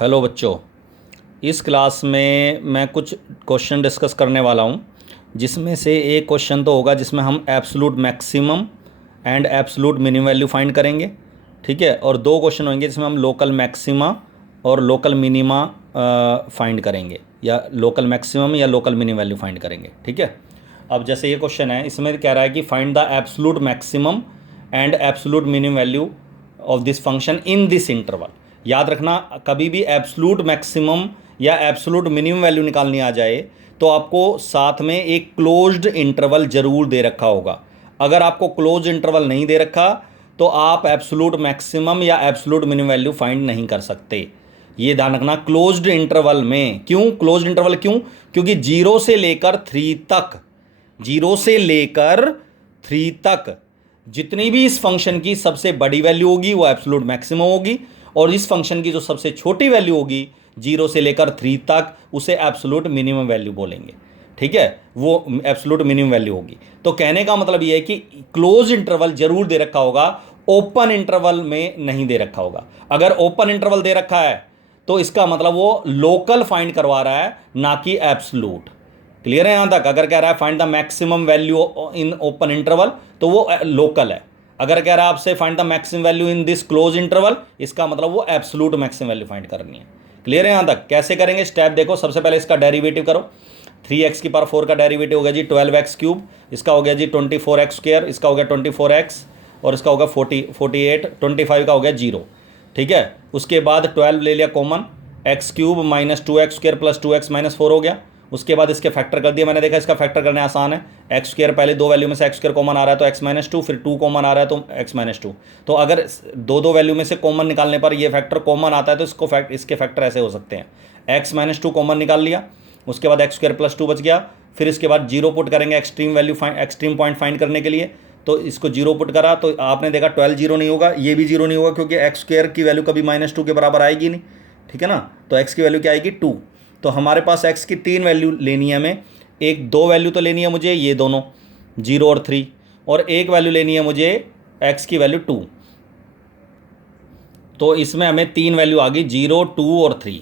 Hello बच्चों, इस class में मैं कुछ क्वेश्चन डिस्कस करने वाला हूँ, जिसमें से एक क्वेश्चन तो होगा जिसमें हम absolute maximum and absolute minimum value find करेंगे। ठीक है, और दो क्वेश्चन होंगे जिसमें हम लोकल मैक्सिमा और लोकल मिनिमा फाइंड करेंगे, या लोकल मैक्सिमम या लोकल मिनिमम वैल्यू फाइंड करेंगे। ठीक है, अब जैसे ये क्वेश्चन है, इसमें कह रहा है कि find the absolute maximum and absolute minimum value of this function in this interval. याद रखना, कभी भी एब्सोल्यूट मैक्सिमम या एब्सोल्यूट मिनिमम वैल्यू निकालनी आ जाए तो आपको साथ में एक क्लोज्ड इंटरवल जरूर दे रखा होगा। अगर आपको क्लोज इंटरवल नहीं दे रखा तो आप एब्सोल्यूट मैक्सिमम या एब्सोल्यूट मिनिमम वैल्यू फाइंड नहीं कर सकते। ये ध्यान रखना, क्लोज्ड इंटरवल में। क्यों क्लोज्ड इंटरवल? क्यों? क्योंकि 0 से लेकर 3 तक, 0 से लेकर 3 तक जितनी भी इस फंक्शन की सबसे बड़ी वैल्यू होगी वो एब्सोल्यूट मैक्सिमम होगी, और इस फंक्शन की जो सबसे छोटी वैल्यू होगी 0 से लेकर 3 तक, उसे एब्सोल्यूट मिनिमम वैल्यू बोलेंगे। ठीक है, वो एब्सोल्यूट मिनिमम वैल्यू होगी। तो कहने का मतलब ये है कि क्लोज इंटरवल जरूर दे रखा होगा, ओपन इंटरवल में नहीं दे रखा होगा। अगर ओपन इंटरवल दे रखा है तो इसका मतलब वो लोकल फाइंड करवा रहा है, ना कि एब्सोल्यूट। क्लियर है यहां तक? अगर कह रहा है find the maximum value in open interval तो वो लोकल है। अगर कह रहा है आपसे find the maximum value in this close interval, इसका मतलब वो एब्सोल्यूट मैक्सिमम वैल्यू फाइंड करनी है। क्लियर है यहां तक? कैसे करेंगे? स्टेप देखो। सबसे पहले इसका डेरिवेटिव करो। 3x की पावर 4 का डेरिवेटिव हो गया जी 12x क्यूब, इसका हो गया जी 24x स्क्वायर, इसका हो गया 24x, और इसका हो गया 48, 25 का हो गया 0। ठीक है, उसके बाद 12 ले लिया common, x cube minus 2x square plus 2x minus 4 हो गया। उसके बाद इसके फैक्टर कर दिया। मैंने देखा इसका फैक्टर करना आसान है। एक्स स्क्वायर, पहले दो वैल्यू में से एक्स स्क्वायर कॉमन आ रहा है तो एक्स माइनस 2, फिर 2 कॉमन आ रहा है तो एक्स माइनस 2। तो अगर दो वैल्यू में से कॉमन निकालने पर ये फैक्टर कॉमन आता है तो इसके फैक्टर ऐसे हो सकते हैं। एक्स माइनस 2 कॉमन निकाल लिया, उसके बाद एक्स स्क्वायर प्लस 2 बच गया। फिर इसके बाद 0 पुट करेंगे एक्सट्रीम पॉइंट फाइंड करने के लिए। तो इसको 0 पुट करा तो आपने देखा 12 0 नहीं होगा, ये भी 0 नहीं होगा, क्योंकि एक्स स्क्वायर की वैल्यू कभी -2 के बराबर आएगी नहीं। ठीक है ना? तो एक्स की वैल्यू क्या आएगी? 2। तो हमारे पास x की 3 वैल्यू लेनी है हमें। एक 2 वैल्यू तो लेनी है मुझे, ये दोनों 0 और 3, और एक वैल्यू लेनी है मुझे x की वैल्यू 2। तो इसमें हमें 3 वैल्यू आ गई, 0, 2 और 3।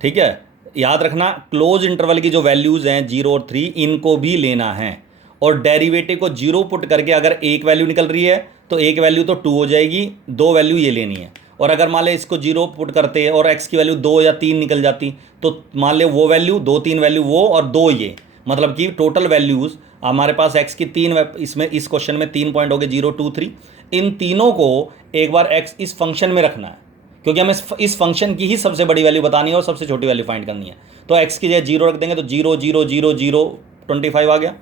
ठीक है, याद रखना क्लोज इंटरवल की जो वैल्यूज़ हैं 0 और 3, इनको भी लेना है। और डेरिवेटिव को 0 पुट करके अगर एक वैल्यू निकल रही है तो एक वैल्यू तो 2 हो जाएगी, 2 वैल्यू ये लेनी है। और अगर मान ले इसको 0 पुट करते और x की वैल्यू 2 या 3 निकल जाती तो मान ले वो वैल्यू 2, 3 वैल्यू वो और 2 ये, मतलब कि टोटल वैल्यूज़ हमारे पास x की 3, इसमें इस क्वेश्चन में 3 पॉइंट हो गए 0, 2, 3। इन तीनों को एक बार x इस फंक्शन में रखना है, क्योंकि हमें इस फंक्शन की ही सबसे बड़ी वैल्यू बतानी है और सबसे छोटी वैल्यू फाइंड करनी है। तो x की जगह 0 रख देंगे तो 0, 0, 0, 0, 25 आ गया।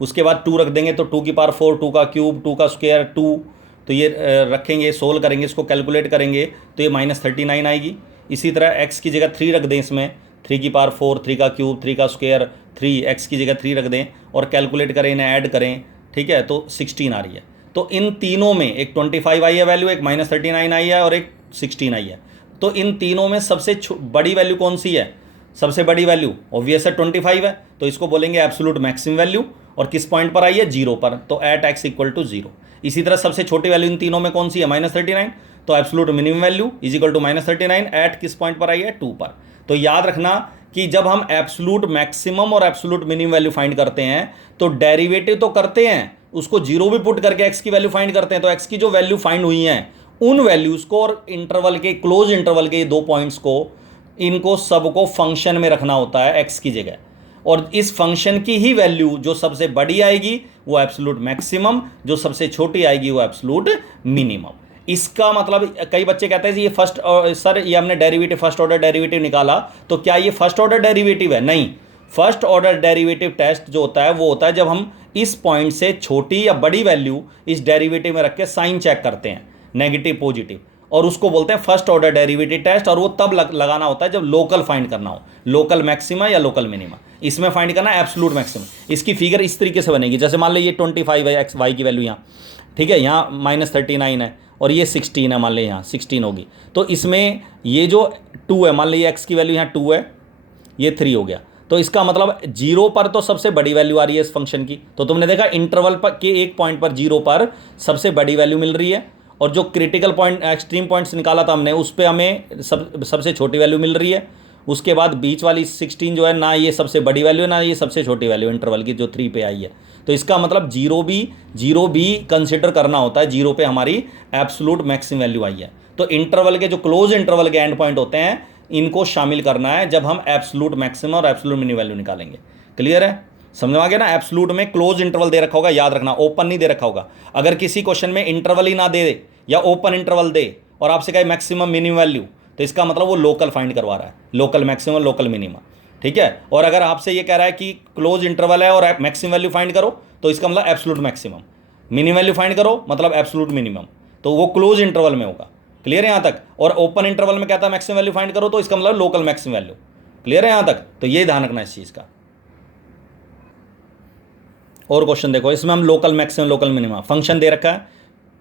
उसके बाद 2 रख देंगे तो 2 की पावर 4, 2 का क्यूब, 2 का स्क्वायर 2, तो ये रखेंगे, सोल्व करेंगे, इसको कैलकुलेट करेंगे तो ये -39 आएगी। इसी तरह x की जगह 3 रख दें, इसमें 3 की पावर 4, 3 का क्यूब, 3 का स्क्वायर 3, x की जगह 3 रख दें और कैलकुलेट करें, इन्हें ऐड करें। ठीक है, तो 16 आ रही है। तो इन तीनों में एक 25 आई है वैल्यू, एक -39 आई है और एक 16 आई है। तो इन तीनों में सबसे बड़ी वैल्यू कौन सी है? सबसे बड़ी वैल्यू ऑब्वियस है 25 है, तो इसको बोलेंगे एब्सोल्यूट मैक्सिमम वैल्यू। और किस पॉइंट पर आई है? 0 पर, तो एट x इक्वल टू 0। इसी तरह सबसे छोटी वैल्यू इन तीनों में कौन सी है? -39, तो absolute minimum value is equal to -39 at किस पॉइंट पर आई है? 2 पर। तो याद रखना कि जब हम एब्सोल्यूट मैक्सिमम और एब्सोल्यूट मिनिमम वैल्यू फाइंड करते हैं तो डेरिवेटिव तो करते हैं, उसको 0 भी पुट करके x की वैल्यू फाइंड करते हैं। तो x की जो वैल्यू फाइंड हुई हैं उन वैल्यूज को और इंटरवल के, क्लोज इंटरवल के 2 पॉइंट्स को, इनको सबको फंक्शन में रखना होता है x की जगह। और इस फंक्शन की ही वैल्यू जो सबसे बड़ी आएगी वो एब्सोल्यूट मैक्सिमम, जो सबसे छोटी आएगी वो एब्सोल्यूट मिनिमम। इसका मतलब कई बच्चे कहते हैं ये फर्स्ट, सर ये हमने डेरिवेटिव फर्स्ट ऑर्डर डेरिवेटिव निकाला तो क्या ये फर्स्ट ऑर्डर डेरिवेटिव है? नहीं, फर्स्ट ऑर्डर डेरिवेटिव टेस्ट जो होता है वो होता है जब हम इस पॉइंट से छोटी या बड़ी वैल्यू इस डेरिवेटिव में रख के साइन चेक करते हैं, नेगेटिव पॉजिटिव, और उसको बोलते हैं फर्स्ट ऑर्डर डेरिवेटिव टेस्ट। और वो तब लगाना होता है जब लोकल फाइंड करना हो, लोकल मैक्सिमा या लोकल मिनिमा। इसमें फाइंड करना है एब्सोल्यूट मैक्सिमम। इसकी फिगर इस तरीके से बनेगी, जैसे मान लो ये 25 है x y की वैल्यू यहाँ, ठीक है, यहाँ -39 है और ये 16 है, मान लो यहाँ 16 होगी। तो इसमें ये जो 2 है, मान लो ये x की वैल्यू यहाँ 2 है, ये 3 हो गया। तो इसका मतलब 0 पर तो सबसे बड़ी वैल्यू आ रही है इस फंक्शन की। तो तुमने देखा इंटरवल पर के एक पॉइंट पर 0 पर सबसे बड़ी वैल्यू मिल रही है, और जो क्रिटिकल पॉइंट एक्सट्रीम पॉइंट्स निकाला था हमने उस पर हमें सबसे छोटी वैल्यू मिल रही है। उसके बाद बीच वाली 16 जो है ना ये सबसे बड़ी वैल्यू है ना ये सबसे छोटी वैल्यू इंटरवल की जो 3 पे आई है। तो इसका मतलब जीरो भी कंसिडर करना होता है, जीरो पे हमारी एब्सोल्यूट मैक्सिमम वैल्यू आई है। तो इंटरवल के जो क्लोज इंटरवल के एंड पॉइंट होते हैं इनको शामिल करना है जब हम एब्सोल्यूट मैक्सिमम और एब्सोल्यूट मिनिमम वैल्यू निकालेंगे। क्लियर है, समझ आ गया ना। एब्सोल्यूट में क्लोज इंटरवल दे रखा होगा, याद रखना, ओपन नहीं दे रखा होगा। अगर किसी क्वेश्चन में इंटरवल ही ना दे या ओपन इंटरवल दे और आपसे कहे मैक्सिमम मिनिमम वैल्यू, तो इसका मतलब वो लोकल फाइंड करवा रहा है, लोकल मैक्सिमम लोकल मिनिमम। ठीक है, और अगर आपसे ये कह रहा है कि क्लोज इंटरवल है और मैक्सिमम वैल्यू फाइंड करो, तो इसका मतलब absolute maximum. Minimum value find करो मतलब एब्सोल्यूट मिनिमम, तो वो क्लोज इंटरवल में होगा। क्लियर है यहाँ तक। और ओपन इंटरवल में कहता है मैक्सिमम वैल्यू फाइंड करो, तो इसका मतलब लोकल मैक्सिमम वैल्यू। क्लियर है यहाँ तक, तो ये ध्यान रखना इस चीज़ का। और क्वेश्चन देखो, इसमें हम local maximum local minimum function दे रखा है।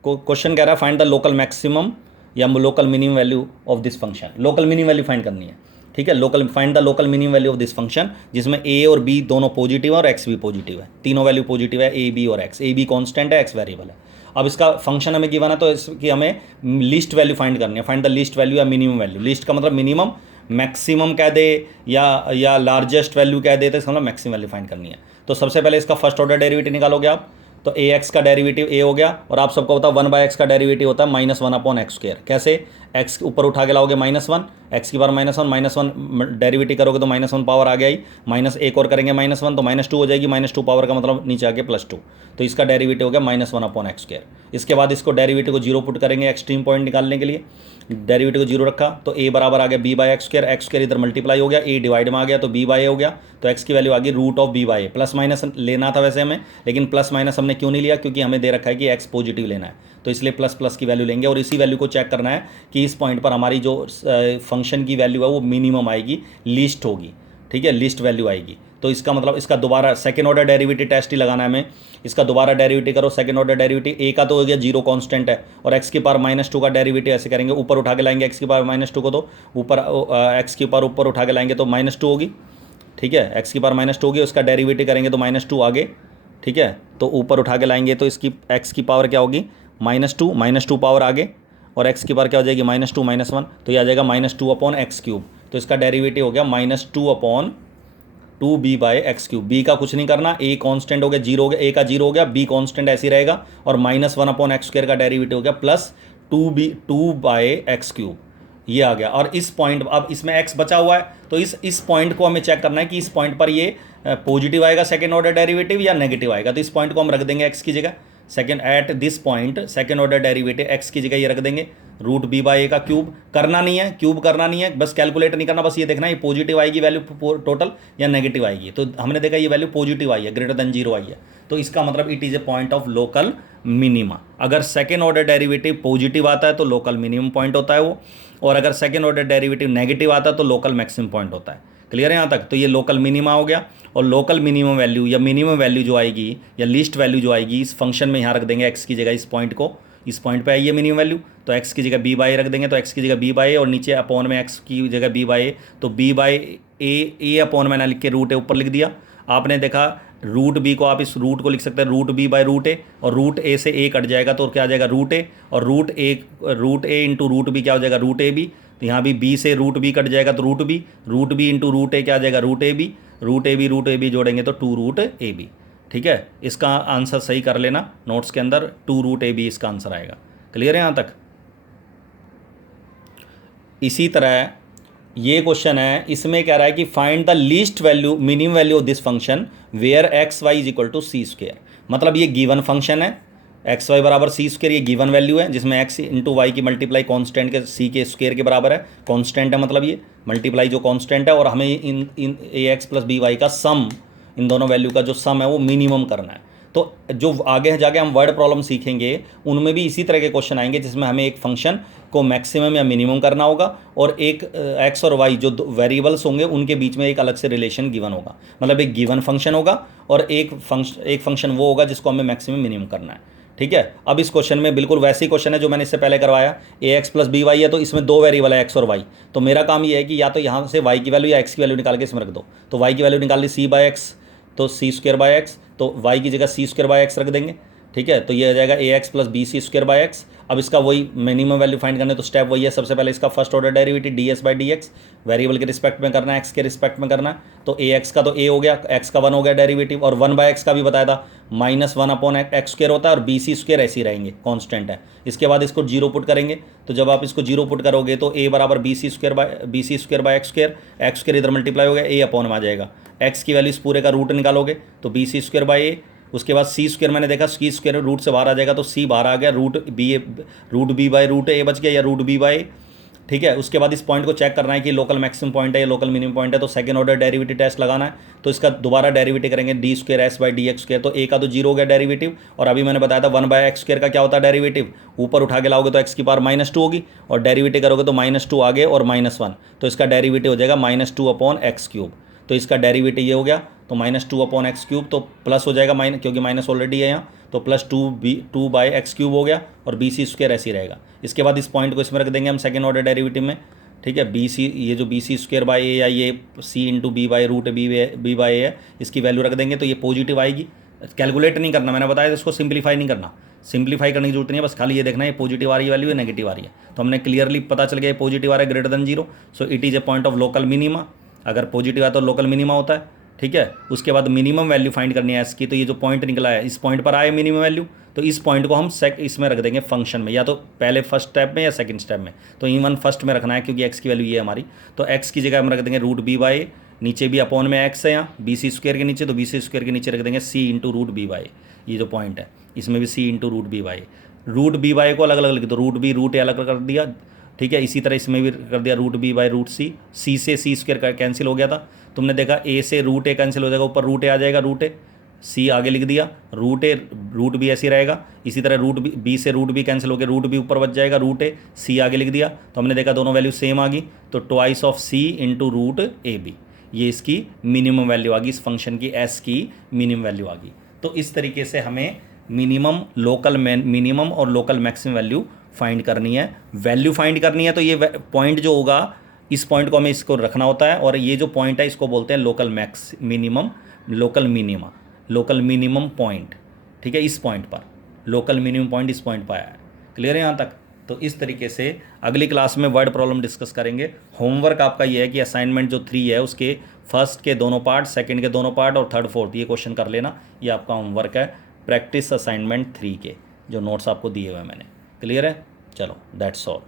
क्वेश्चन कह रहा है फाइंड द लोकल मैक्सिमम या local minimum value of this function. Local minimum value find करनी है। ठीक है, local find the local minimum value of this function, जिसमें ए और बी दोनों पॉजिटिव है और एक्स भी पॉजिटिव है। तीनों वैल्यू पॉजिटिव है, ए बी और एक्स। ए बी कॉन्स्टेंट है, एक्स वेरिएबल है। अब इसका फंक्शन हमें गिवन है तो इसकी हमें लीस्ट वैल्यू फाइंड करनी है। फाइंड द लीस्ट वैल्यू या मिनिमम वैल्यू। लीस्ट का मतलब मिनिमम, मैक्सिमम कह दे या लार्जेस्ट वैल्यू कह दे, तो इसका मतलब मैक्सिमम वैल्यू फाइंड करनी है। तो सबसे पहले इसका फर्स्ट ऑर्डर डेरिवेटिव निकालोगे आप, तो ए एक्स का डेरिवेटिव ए हो गया, और आप सबको पता है 1/x का डेरिवेटिव होता है -1/x²। कैसे, एक्स ऊपर उठा के लाओगे -1, एक्स की पावर -1 डेरिवेटिव करोगे तो -1 पावर आ गया ही, माइनस एक और करेंगे -1 तो -2 हो जाएगी। -2 पावर का मतलब नीचे आके +2, तो इसका डेरिवेटिव हो गया -1/x²। इसके बाद इसको डेरिवेटिव को 0 पुट करेंगे एक्सट्रीम पॉइंट निकालने के लिए। डेरिवेटिव को 0 रखा तो a बराबर आ गया b/x²। x² इधर मल्टीप्लाई हो गया, a डिवाइड में आ गया तो b/a हो गया। तो x की वैल्यू आ गई √b/a। प्लस माइनस लेना था वैसे हमें, लेकिन प्लस माइनस हमने क्यों नहीं लिया, क्योंकि हमें दे रखा है कि x पॉजिटिव लेना है, तो इसलिए प्लस प्लस की वैल्यू लेंगे। और इसी वैल्यू को चेक करना है कि इस पॉइंट पर हमारी जो फंक्शन की वैल्यू है वो मिनिमम आएगी, लीस्ट होगी। ठीक है, लीस्ट वैल्यू आएगी। तो इसका मतलब इसका दोबारा सेकंड ऑर्डर डेरिवेटिव टेस्ट ही लगाना है हमें। इसका दोबारा डेरिवेटिव करो, सेकंड ऑर्डर डेरिवेटिव। ए का तो हो गया 0 कांस्टेंट है, और एक्स की पावर -2 का डेरिवेटिव ऐसे करेंगे, ऊपर उठा के लाएंगे एक्स की पावर -2 को, तो ऊपर एक्स की पावर ऊपर उठा के लाएंगे तो -2 होगी। ठीक है, एक्स की पावर -2 होगी, उसका डेरिवेटिव करेंगे तो -2 आगे। ठीक है, तो ऊपर उठा के लाएंगे तो इसकी एक्स की पावर क्या होगी, -2 पावर आगे, और एक्स की पावर क्या हो जाएगी -2 -1, तो ये आ जाएगा -2/x³। तो इसका डेरिवेटिव हो गया -2/2b/x³। बी का कुछ नहीं करना, ए कांस्टेंट हो गया, 0 हो गया, ए का 0 हो गया, बी कांस्टेंट ऐसे ही रहेगा, और -1/x² का डेरिवेटिव हो गया +2/x³। ये आ गया। और इस पॉइंट, अब इसमें x बचा हुआ है, तो इस पॉइंट को हमें चेक करना है कि इस पॉइंट पर ये पॉजिटिव आएगा सेकेंड ऑर्डर डेरिवेटिव या नेगेटिव आएगा। तो इस पॉइंट को हम रख देंगे x की जगह, at this point second order derivative x की जगह ये रख देंगे √b/a का क्यूब। करना नहीं है, क्यूब करना नहीं है, बस कैलकुलेट नहीं करना, बस ये देखना है ये पॉजिटिव आएगी वैल्यू टोटल या नेगेटिव आएगी। तो हमने देखा ये वैल्यू पॉजिटिव आई है, >0 आई है, तो इसका मतलब it is a point of local minima. अगर सेकेंड ऑर्डर डेरिवेटिव पॉजिटिव आता है तो लोकल मिनिमम पॉइंट होता है वो, और अगर सेकेंड ऑर्डर डेरिवेटिव नेगेटिव आता है तो लोकल मैक्सिमम पॉइंट होता है। क्लियर है यहाँ तक। तो ये लोकल मिनिमा हो गया, और लोकल मिनिमम वैल्यू या मिनिमम वैल्यू जो आएगी या लीस्ट वैल्यू जो आएगी इस फंक्शन में यहाँ रख देंगे x की जगह, इस पॉइंट को, इस पॉइंट पे आई है मिनिमम वैल्यू, तो x की जगह b/a रख देंगे, तो x की जगह b/a, और नीचे अपॉन में x की जगह b/a, तो b/a अपॉन में ना लिख के √a ऊपर लिख दिया। आपने देखा √b को आप इस रूट को लिख सकते हैं √b/√a, और √a से a कट जाएगा तो क्या आ जाएगा √a, और √a इंटू √b क्या हो जाएगा √ab। तो यहाँ भी b से √b कट जाएगा तो √b इंटू √a क्या आ जाएगा √ab जोड़ेंगे तो 2√ab। ठीक है, इसका आंसर सही कर लेना नोट्स के अंदर, 2√ab इसका आंसर आएगा। क्लियर है यहाँ तक। इसी तरह ये क्वेश्चन है, इसमें कह रहा है कि find the least value minimum value of this function where x/y = c²। मतलब ये गिवन फंक्शन है, xy बराबर c², ये गिवन वैल्यू है जिसमें x इंटू वाई की मल्टीप्लाई कॉन्स्टेंट के c के स्क्वायर के बराबर है। कॉन्स्टेंट है मतलब ये मल्टीप्लाई जो कॉन्स्टेंट है, और हमें इन ax + by का सम, इन दोनों वैल्यू का जो सम है वो मिनिमम करना है। तो जो आगे जाके हम वर्ड प्रॉब्लम सीखेंगे उनमें भी इसी तरह के क्वेश्चन आएंगे जिसमें हमें एक फंक्शन को मैक्सिमम या मिनिमम करना होगा, और एक x और y जो वेरिएबल्स होंगे उनके बीच में एक अलग से रिलेशन गिवन होगा। मतलब एक गिवन फंक्शन होगा और एक फंक्शन वो होगा जिसको हमें मैक्सिमम मिनिमम करना है। ठीक है, अब इस क्वेश्चन में बिल्कुल वैसे ही क्वेश्चन है जो मैंने इससे पहले करवाया, ax + by है, तो इसमें दो वेरिएबल है x और y। तो मेरा काम ये है कि या तो यहाँ से y की वैल्यू या x की वैल्यू निकाल के इसमें रख दो। तो y की वैल्यू निकाल ली c/x, तो c² x, तो y की जगह c² x रख देंगे। ठीक है, तो ये आ जाएगा a x plus b C square by x. अब इसका वही मिनिमम वैल्यू फाइंड करने, तो स्टेप वही है, सबसे पहले इसका first order derivative D S by D x variable के रिस्पेक्ट में करना है, एक्स के रिस्पेक्ट में करना है। तो ए एक्स का तो ए हो गया, एक्स का 1 हो गया डेरिवेटिव, और 1 बाय एक्स का भी बताया था -1 अपॉन एक्स स्क्वायर होता है, और बी सी स्क्वायर ऐसे ही रहेंगे, कॉन्स्टेंट है। इसके बाद इसको जीरो पुट करेंगे, तो जब आप इसको जीरो पुट करोगे तो ए बराबर B C square by X square इधर मल्टीप्लाई हो गया, ए अपॉन में आ जाएगा। एक्स की वैल्यू इस पूरे का रूट निकालोगे तो बी सी स्क्वायर बाई ए, उसके बाद सी स्क्वायर मैंने देखा सी स्क्वायर रूट से बाहर आ जाएगा, तो सी बाहर आ गया, रूट बी बाई रूट ए बच गया, या रूट बी बाई। ठीक है, उसके बाद इस पॉइंट को चेक करना है कि लोकल मैक्सिमम पॉइंट है या लोकल मिनिमम पॉइंट है, तो सेकंड ऑर्डर डेरिवेटिव टेस्ट लगाना है। तो इसका दोबारा डेरिवेटिव करेंगे D square S by D x square, तो ए का तो जीरो हो गया डेरिवेटिव, और अभी मैंने बताया था 1 बाय एक्स स्क्वायर का क्या होता है डेरिवेटिव, ऊपर उठा के लाओगे तो एक्स की पावर -2 होगी, और डेरिवेटिव करोगे तो -2 आगे और -1, तो इसका डेरिवेटिव हो जाएगा -2 अपॉन एक्स क्यूब। तो इसका डेरिवेटिव ये हो गया, तो -2 अपॉन एक्स क्यूब, तो प्लस हो जाएगा माइनस, क्योंकि माइनस ऑलरेडी है यहाँ, तो प्लस 2 बाई एक्स क्यूब हो गया, और बी सी स्क्वायर ऐसे ही रहेगा। इसके बाद इस पॉइंट को इसमें रख देंगे हम सेकंड ऑर्डर डेरिवेटिव में। ठीक है, बी सी, ये जो b C square by a या ये c into b by root B by a है, इसकी वैल्यू रख देंगे तो ये पॉजिटिव आएगी। कैलकुलेट नहीं करना, मैंने बताया इसको सिंप्लीफाई नहीं करना, सिंप्लीफाई करने की जरूरत नहीं है, बस खाली ये देखना है पॉजिटिव आ रही है वैल्यू या नेगेटिव आ रही है। तो हमने क्लियरली पता चल गया पॉजिटिव आ रहा है greater than zero, so it is a point of local minima. अगर पॉजिटिव है तो लोकल मिनिमा होता है। ठीक है, उसके बाद मिनिमम वैल्यू फाइंड करनी है इसकी, तो ये जो पॉइंट निकला है इस पॉइंट पर आए मिनिमम वैल्यू, तो इस पॉइंट को हम इसमें रख देंगे फंक्शन में, या तो पहले फर्स्ट स्टेप में या सेकंड स्टेप में। तो इवन फर्स्ट में रखना है क्योंकि एक्स की वैल्यू ये है हमारी, तो एक्स की जगह हम रख देंगे रूट बी बाई, नीचे भी अपॉन में एक्स है यहाँ बी सी स्क्वायर के नीचे, तो बी सी स्क्वायर के नीचे रख देंगे C into root B by, ये जो पॉइंट है इसमें भी C into root B by. Root B by को अलग अलग लिख दो, रूट बी रूट ए अलग कर दिया। ठीक है, इसी तरह इसमें भी कर दिया रूट बी बाई रूट सी, सी से सी स्क्वायर कैंसिल हो गया था, तुमने देखा ए से रूट ए कैंसिल हो जाएगा, ऊपर रूट ए आ जाएगा, रूट ए सी आगे लिख दिया, रूट ए रूट बी ऐसे रहेगा। इसी तरह रूट बी से रूट बी कैंसिल हो गया, रूट बी ऊपर बच जाएगा, रूट ए सी आगे लिख दिया, तो हमने देखा दोनों वैल्यू सेम आ गई, तो twice of C into root A B, ये इसकी मिनिमम वैल्यू आ गई, इस फंक्शन की एस की मिनिमम वैल्यू आ गई। तो इस तरीके से हमें मिनिमम लोकल मिनिमम और लोकल मैक्सिमम वैल्यू फाइंड करनी है। वैल्यू फाइंड करनी है तो ये पॉइंट जो होगा, इस पॉइंट को हमें इसको रखना होता है, और ये जो पॉइंट है इसको बोलते हैं local max minimum, local minima, local minimum point. ठीक है, इस पॉइंट पर लोकल मिनिमम पॉइंट इस पॉइंट पर आया है। क्लियर है यहाँ तक? तो इस तरीके से अगली क्लास में वर्ड प्रॉब्लम डिस्कस करेंगे। होमवर्क आपका ये है कि असाइनमेंट जो 3 है उसके फर्स्ट के दोनों पार्ट, सेकंड के दोनों पार्ट और थर्ड फोर्थ ये क्वेश्चन कर लेना, ये आपका होमवर्क है प्रैक्टिस असाइनमेंट 3 के जो नोट्स आपको दिए हुए हैं मैंने। क्लियर है? चलो दैट्स ऑल।